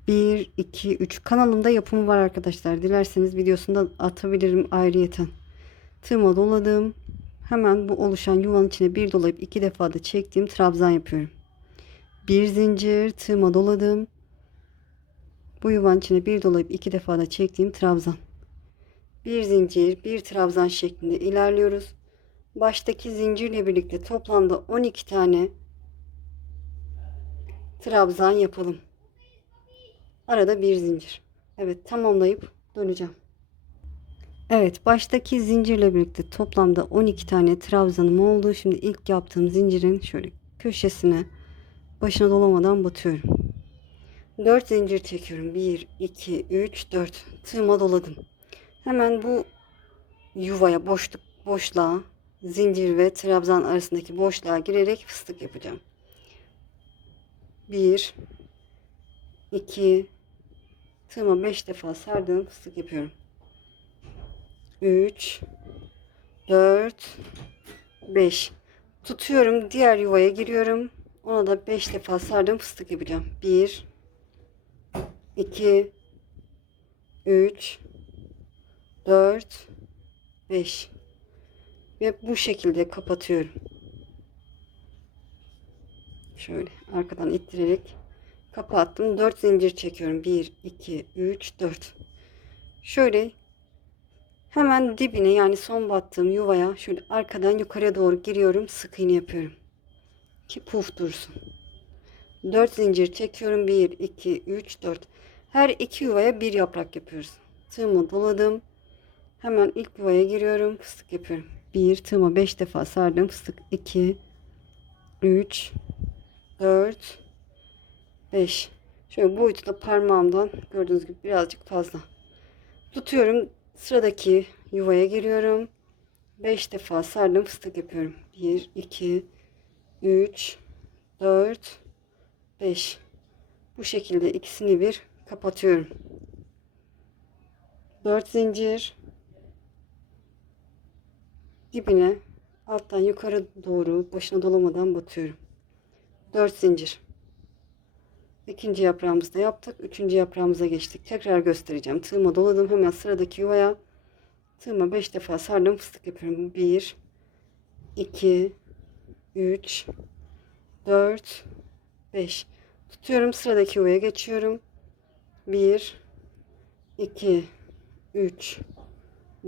1, 2, 3. Kanalımda yapımı var arkadaşlar. Dilerseniz videosunu da atabilirim ayrıyeten. Tığıma doladım. Hemen bu oluşan yuvanın içine bir dolayıp 2 defa da çektiğim trabzan yapıyorum. Bir zincir, tığıma doladım. Bu yuvanın içine bir dolayıp 2 defa da çektiğim trabzan. Bir zincir, bir trabzan şeklinde ilerliyoruz. Baştaki zincirle birlikte toplamda 12 tane trabzan yapalım. Arada bir zincir. Evet, tamamlayıp döneceğim. Evet, baştaki zincirle birlikte toplamda 12 tane trabzanım oldu. Şimdi ilk yaptığım zincirin şöyle köşesine başına dolamadan batıyorum. 4 zincir çekiyorum. 1, 2, 3, 4. Tığıma doladım. Hemen bu yuvaya, boşluğa, zincir ve trabzan arasındaki boşluğa girerek fıstık yapacağım. 1, 2, tığıma 5 defa sardığım fıstık yapıyorum. 3, 4, 5. Tutuyorum, diğer yuvaya giriyorum. Ona da 5 defa sardığım fıstık yapacağım. 1, 2, 3, 4, 5. Ve bu şekilde kapatıyorum. Şöyle arkadan ittirerek kapattım. 4 zincir çekiyorum. 1, 2, 3, 4. Şöyle hemen dibine, yani son battığım yuvaya şöyle arkadan yukarıya doğru giriyorum. Sık iğne yapıyorum ki puf dursun. 4 zincir çekiyorum. 1, 2, 3, 4. Her iki yuvaya bir yaprak yapıyoruz. Tığımı doladım. Hemen ilk yuvaya giriyorum. Fıstık yapıyorum. 1, tığıma 5 defa sardım. Fıstık. 2, 3, 4, 5. Şöyle boyutu da parmağımdan gördüğünüz gibi birazcık fazla. Tutuyorum. Sıradaki yuvaya giriyorum. 5 defa sardım. Fıstık yapıyorum. 1, 2, 3, 4, 5. Bu şekilde ikisini bir kapatıyorum. 4 zincir, dibine alttan yukarı doğru başına dolamadan batıyorum. 4 zincir. İkinci yaprağımızı da yaptık. Üçüncü yaprağımıza geçtik. Tekrar göstereceğim. Tığıma doladım. Hemen sıradaki yuvaya tığıma 5 defa sardım. Fıstık yapıyorum. 1, 2, 3, 4, 5. Tutuyorum. Sıradaki yuvaya geçiyorum. 1, 2, 3,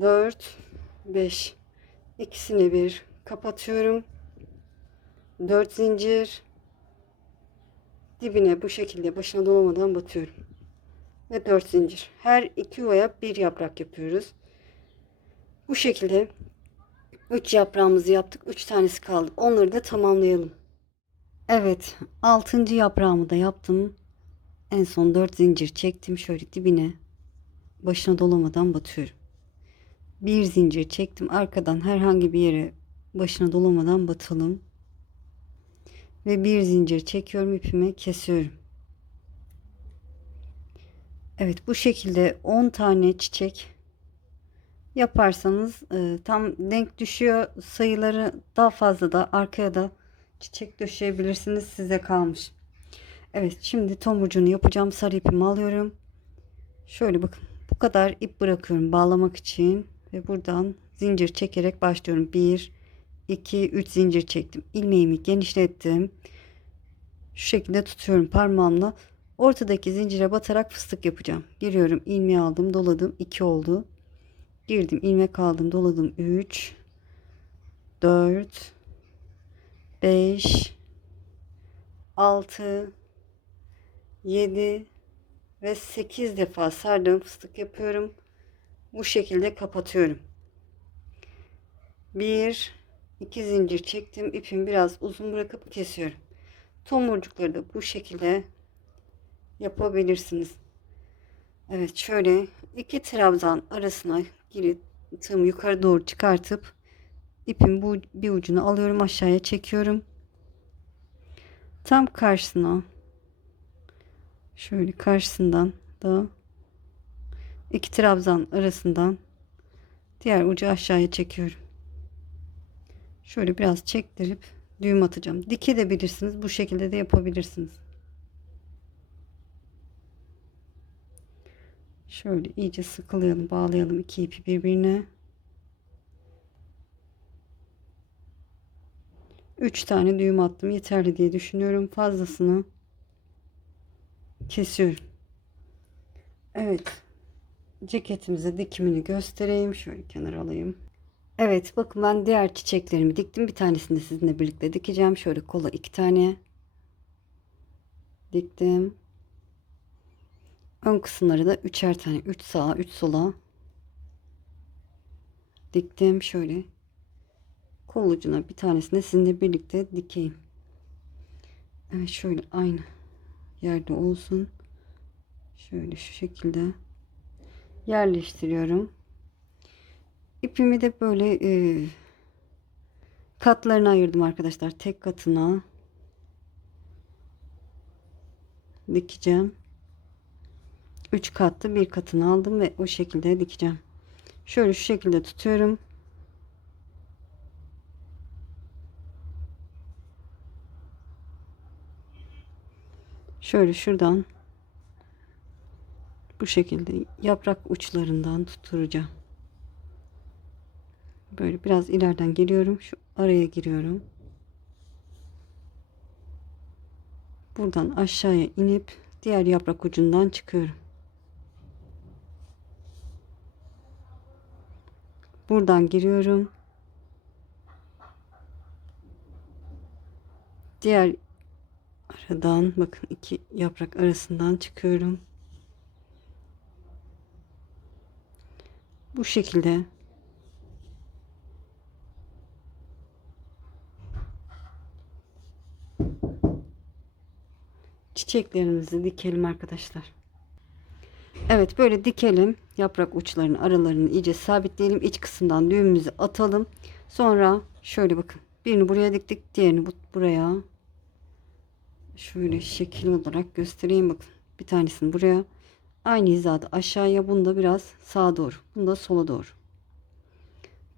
4, 5. İkisini bir kapatıyorum. 4 zincir, dibine bu şekilde başına dolamadan batıyorum. Ve 4 zincir. Her iki yuvaya bir yaprak yapıyoruz. Bu şekilde 3 yaprağımızı yaptık. 3 tanesi kaldı. Onları da tamamlayalım. Evet, 6. yaprağımı da yaptım. En son 4 zincir çektim. Şöyle dibine başına dolamadan batıyorum. Bir zincir çektim. Arkadan herhangi bir yere başına dolamadan batalım. Ve bir zincir çekiyorum, ipimi kesiyorum. Evet, bu şekilde 10 tane çiçek yaparsanız tam denk düşüyor. Sayıları daha fazla da arkaya da çiçek döşeyebilirsiniz, size kalmış. Evet, şimdi tomurcuğunu yapacağım. Sarı ipimi alıyorum. Şöyle bakın, bu kadar ip bırakıyorum bağlamak için ve buradan zincir çekerek başlıyorum. 1, 2, 3 zincir çektim. İlmeğimi genişlettim. Şu şekilde tutuyorum parmağımla. Ortadaki zincire batarak fıstık yapacağım. Giriyorum, ilmeği aldım, doladım. 2 oldu. Girdim, ilmek aldım, doladım. 3, 4, 5, 6, 7 ve 8 defa sardığım fıstık yapıyorum. Bu şekilde kapatıyorum. 1, 2 zincir çektim. İpimi biraz uzun bırakıp kesiyorum. Tomurcukları da bu şekilde yapabilirsiniz. Evet, şöyle 2 trabzan arasına girip tığımı yukarı doğru çıkartıp ipin bu bir ucunu alıyorum, aşağıya çekiyorum. Tam karşısına, şöyle karşısından da 2 trabzan arasından diğer ucu aşağıya çekiyorum. Şöyle biraz çektirip düğüm atacağım. Dikebilirsiniz. Bu şekilde de yapabilirsiniz. Şöyle iyice sıkılayalım, bağlayalım iki ipi birbirine. 3 tane düğüm attım. Yeterli diye düşünüyorum. Fazlasını kesiyorum. Evet. Ceketimize dikimini göstereyim. Şöyle kenara alayım. Evet, bakın ben diğer çiçeklerimi diktim. Bir tanesini de sizinle birlikte dikeceğim. Şöyle kola 2 tane diktim. Ön kısımları da 3'er tane, 3 sağa 3 sola diktim. Şöyle kol ucuna bir tanesini sizinle birlikte dikeyim. Evet, şöyle aynı yerde olsun. Şöyle şu şekilde yerleştiriyorum. İpimi de böyle katlarına ayırdım arkadaşlar. Tek katına dikeceğim. 3 katlı bir katını aldım ve o şekilde dikeceğim. Şöyle şu şekilde tutuyorum. Şöyle şuradan bu şekilde yaprak uçlarından tutturacağım. Böyle biraz ileriden geliyorum. Şu araya giriyorum. Buradan aşağıya inip diğer yaprak ucundan çıkıyorum. Buradan giriyorum. Diğer aradan bakın iki yaprak arasından çıkıyorum. Bu şekilde çiçeklerimizi dikelim arkadaşlar. Evet, böyle dikelim. Yaprak uçlarının aralarını iyice sabitleyelim. İç kısımdan düğümümüzü atalım. Sonra şöyle bakın. Birini buraya diktik. Diğerini buraya. Şöyle şekil olarak göstereyim bakın. Bir tanesini buraya. Aynı hizada aşağıya. Bunu da biraz sağa doğru. Bunu da sola doğru.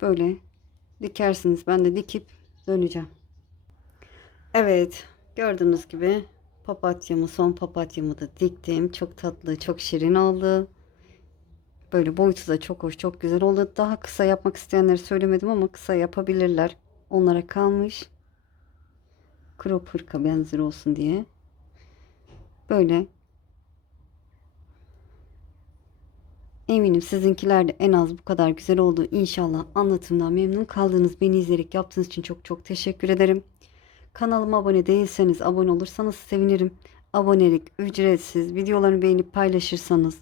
Böyle dikersiniz. Ben de dikip döneceğim. Evet. Gördüğünüz gibi papatyamı, son papatyamı da diktim. Çok tatlı, çok şirin oldu. Böyle boyutu da çok hoş, çok güzel oldu. Daha kısa yapmak isteyenleri söylemedim ama kısa yapabilirler. Onlara kalmış. Crop hırka benzer olsun diye. Böyle. Eminim sizinkiler de en az bu kadar güzel oldu. İnşallah anlatımdan memnun kaldınız. Beni izleyerek yaptığınız için çok çok teşekkür ederim. Kanalıma abone değilseniz abone olursanız sevinirim. Abonelik ücretsiz. Videolarımı beğenip paylaşırsanız,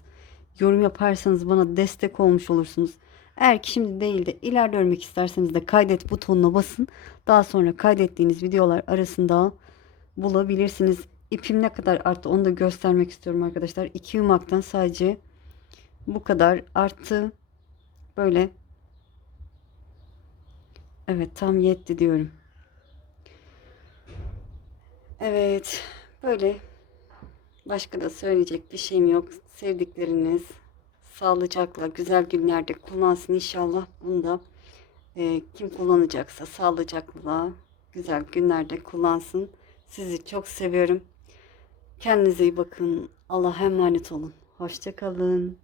yorum yaparsanız bana destek olmuş olursunuz. Eğer ki şimdi değil de ileride örmek isterseniz de kaydet butonuna basın. Daha sonra kaydettiğiniz videolar arasında bulabilirsiniz. İpim ne kadar arttı onu da göstermek istiyorum arkadaşlar. 2 yumaktan sadece bu kadar arttı. Böyle. Evet, tam yetti diyorum. Evet. Böyle. Başka da söyleyecek bir şeyim yok. Sevdikleriniz sağlıcakla güzel günlerde kullansın inşallah. Bunu da kim kullanacaksa sağlıcakla güzel günlerde kullansın. Sizi çok seviyorum. Kendinize iyi bakın. Allah'a emanet olun. Hoşça kalın.